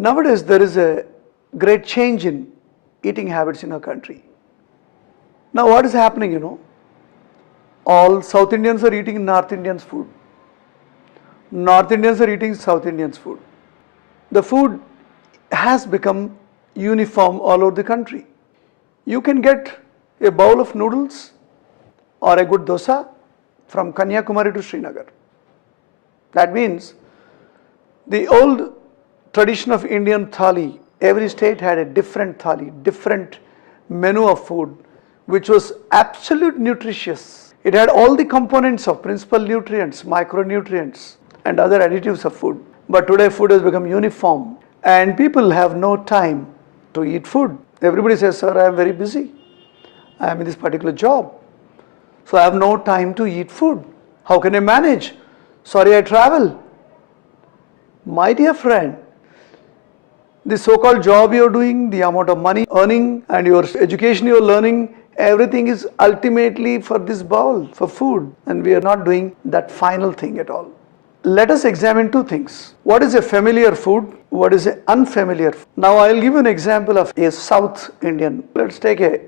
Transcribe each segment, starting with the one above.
Nowadays, there is a great change in eating habits in our country. Now, what is happening, all South Indians are eating North Indians food. North Indians are eating South Indians food. The food has become uniform all over the country. You can get a bowl of noodles or a good dosa from Kanyakumari to Srinagar. That means the old tradition of Indian thali, every state had a different thali, different menu of food, which was absolutely nutritious. It had all the components of principal nutrients, micronutrients, and other additives of food. But today food has become uniform and people have no time to eat food. Everybody says, sir, I am very busy. I am in this particular job. So I have no time to eat food. How can I manage? Sorry, I travel. My dear friend, the so-called job you are doing, the amount of money earning and your education you are learning, everything is ultimately for this bowl, for food. And we are not doing that final thing at all. Let us examine two things. What is a familiar food? What is an unfamiliar food? Now I will give you an example of a South Indian. Let's take a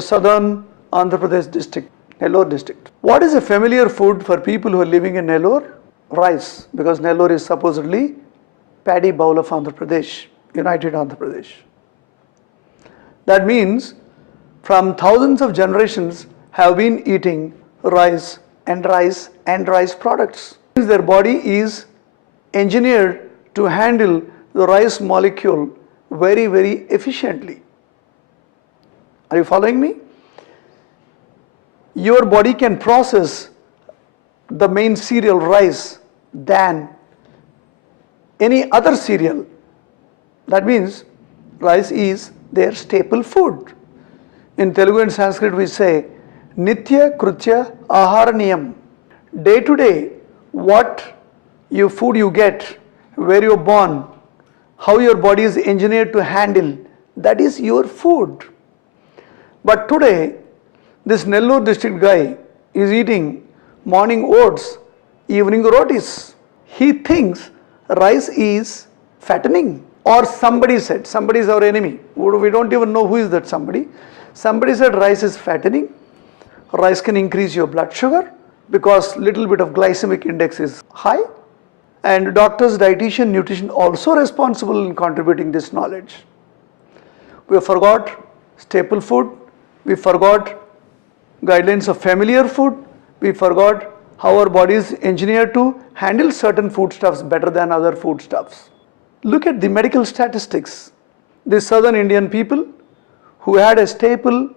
southern Andhra Pradesh district, Nellore district. What is a familiar food for people who are living in Nellore? Rice, because Nellore is supposedly paddy bowl of Andhra Pradesh, United Andhra Pradesh. That means from thousands of generations have been eating rice and rice products. Their body is engineered to handle the rice molecule very, very efficiently. Are you following me? Your body can process the main cereal rice than any other cereal. That means rice is their staple food. In Telugu and Sanskrit we say Nitya Krutya Aharaniyam. Day to day, what food you get, where you're born, how your body is engineered to handle, that is your food. But today, this Nellore district guy is eating morning oats, evening rotis. He thinks rice is fattening. Or somebody said, somebody is our enemy. We don't even know who is that somebody. Somebody said rice is fattening. Rice can increase your blood sugar because little bit of glycemic index is high. And doctors, dietitian, nutrition also responsible in contributing this knowledge. We forgot staple food. We forgot guidelines of familiar food. We forgot how our body is engineered to handle certain foodstuffs better than other foodstuffs. Look at the medical statistics. The southern Indian people who had a staple,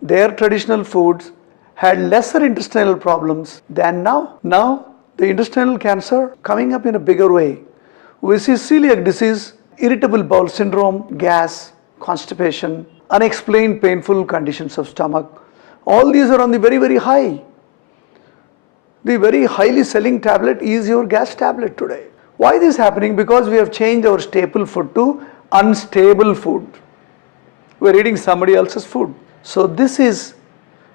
their traditional foods, had lesser intestinal problems than now. Now, the intestinal cancer coming up in a bigger way. We see celiac disease, irritable bowel syndrome, gas, constipation, unexplained painful conditions of stomach. All these are on the very, very high. The very highly selling tablet is your gas tablet today. Why this is happening? Because we have changed our staple food to unstable food. We are eating somebody else's food. So this is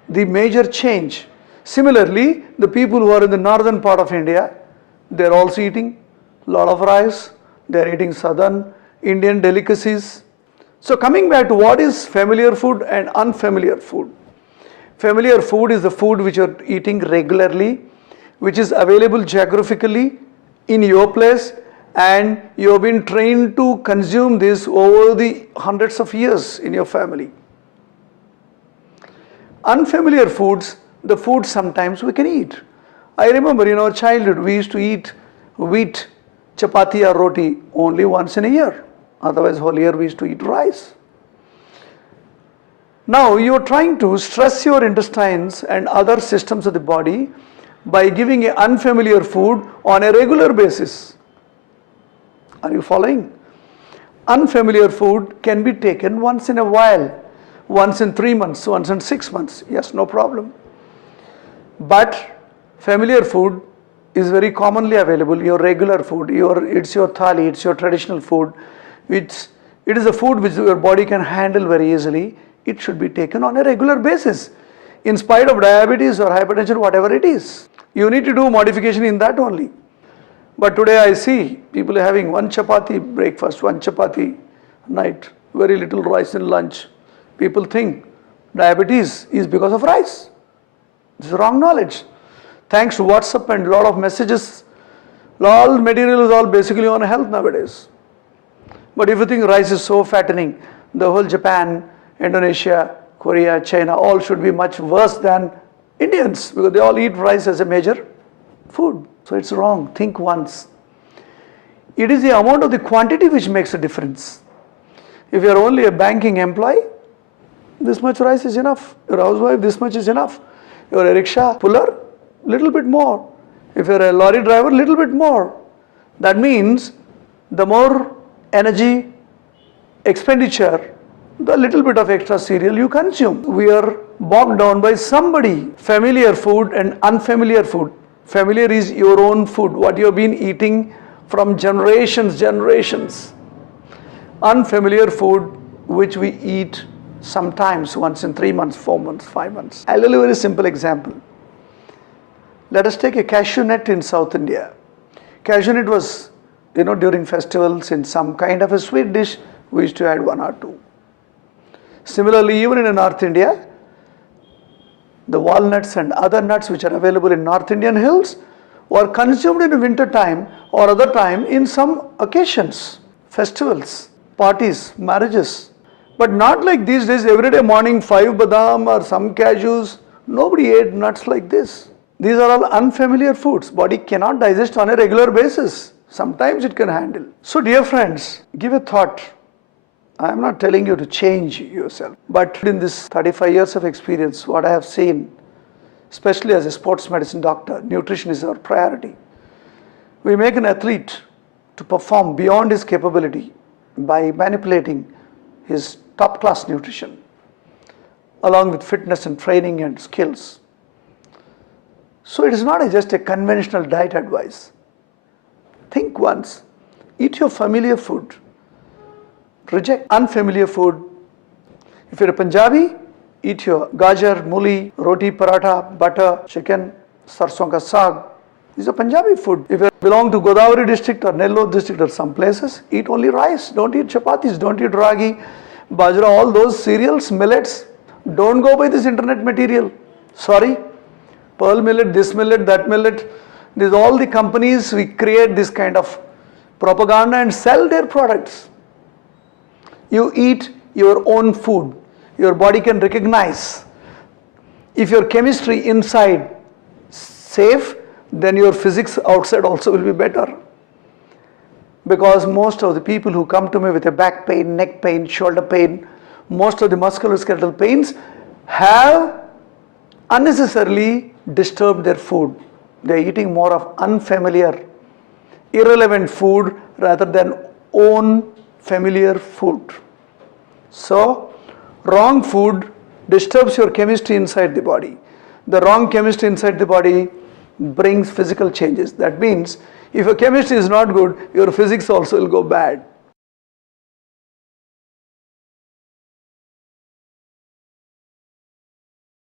the major change. Similarly, the people who are in the northern part of India, they are also eating a lot of rice. They are eating southern Indian delicacies. So coming back to what is familiar food and unfamiliar food. Familiar food is the food which you are eating regularly, which is available geographically in your place, and you have been trained to consume this over the hundreds of years in your family. Unfamiliar foods, the food sometimes we can eat. I remember in our childhood we used to eat wheat, chapati or roti only once in a year. Otherwise whole year we used to eat rice. Now you are trying to stress your intestines and other systems of the body by giving an unfamiliar food on a regular basis. Are you following? Unfamiliar food can be taken once in a while, once in 3 months, once in 6 months. Yes, no problem. But familiar food is very commonly available, your regular food, it's your thali, it's your traditional food. It is a food which your body can handle very easily. It should be taken on a regular basis. In spite of diabetes or hypertension, whatever it is. You need to do modification in that only. But today I see people having one chapati breakfast, one chapati night, very little rice in lunch. People think diabetes is because of rice. This is wrong knowledge. Thanks to WhatsApp and a lot of messages, all material is all basically on health nowadays. But if you think rice is so fattening, the whole Japan, Indonesia, Korea, China, all should be much worse than Indians because they all eat rice as a major food. So it's wrong. Think once. It is the amount of the quantity which makes a difference. If you are only a banking employee, this much rice is enough. Your housewife, this much is enough. You are a rickshaw puller, little bit more. If you are a lorry driver, little bit more. That means the more energy expenditure, the little bit of extra cereal you consume. We are bogged down by somebody. Familiar food and unfamiliar food. Familiar is your own food, what you have been eating from generations. Unfamiliar food which we eat sometimes once in 3 months, 4 months, 5 months. I'll tell you a very simple example. Let us take a cashew nut in South India. Cashew nut was, during festivals in some kind of a sweet dish, we used to add 1 or 2. Similarly, even in North India, the walnuts and other nuts which are available in North Indian hills were consumed in winter time or other time in some occasions, festivals, parties, marriages. But not like these days, every day morning 5 badam or some cashews. Nobody ate nuts like this. These are all unfamiliar foods. Body cannot digest on a regular basis. Sometimes it can handle. So dear friends, give a thought. I am not telling you to change yourself. But in this 35 years of experience, what I have seen, especially as a sports medicine doctor, nutrition is our priority. We make an athlete to perform beyond his capability by manipulating his top class nutrition along with fitness and training and skills. So it is not just a conventional diet advice. Think once, eat your familiar food, reject unfamiliar food. If you're a Punjabi, eat your gajar, muli, roti, paratha, butter, chicken, sarson ka saag. These are Punjabi food. If you belong to Godavari district or Nellore district or some places, eat only rice. Don't eat chapatis, don't eat ragi, bajra, all those cereals, millets. Don't go by this internet material. Sorry. Pearl millet, this millet, that millet. These all the companies, we create this kind of propaganda and sell their products. You eat your own food. Your body can recognize. If your chemistry inside safe, then your physics outside also will be better. Because most of the people who come to me with a back pain, neck pain, shoulder pain, most of the musculoskeletal pains have unnecessarily disturbed their food. They are eating more of unfamiliar, irrelevant food rather than own familiar food. So, wrong food disturbs your chemistry inside the body. The wrong chemistry inside the body brings physical changes. That means if your chemistry is not good, your physics also will go bad.